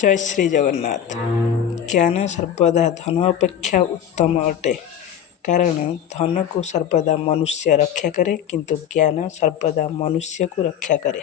ଜୟ ଶ୍ରୀ ଜଗନ୍ନାଥ। ଜ୍ଞାନ ସର୍ବଦା ଧନ ଅପେକ୍ଷା ଉତ୍ତମ ଅଟେ, କାରଣ ଧନକୁ ସର୍ବଦା ମନୁଷ୍ୟ ରକ୍ଷା କରେ, କିନ୍ତୁ ଜ୍ଞାନ ସର୍ବଦା ମନୁଷ୍ୟକୁ ରକ୍ଷା କରେ।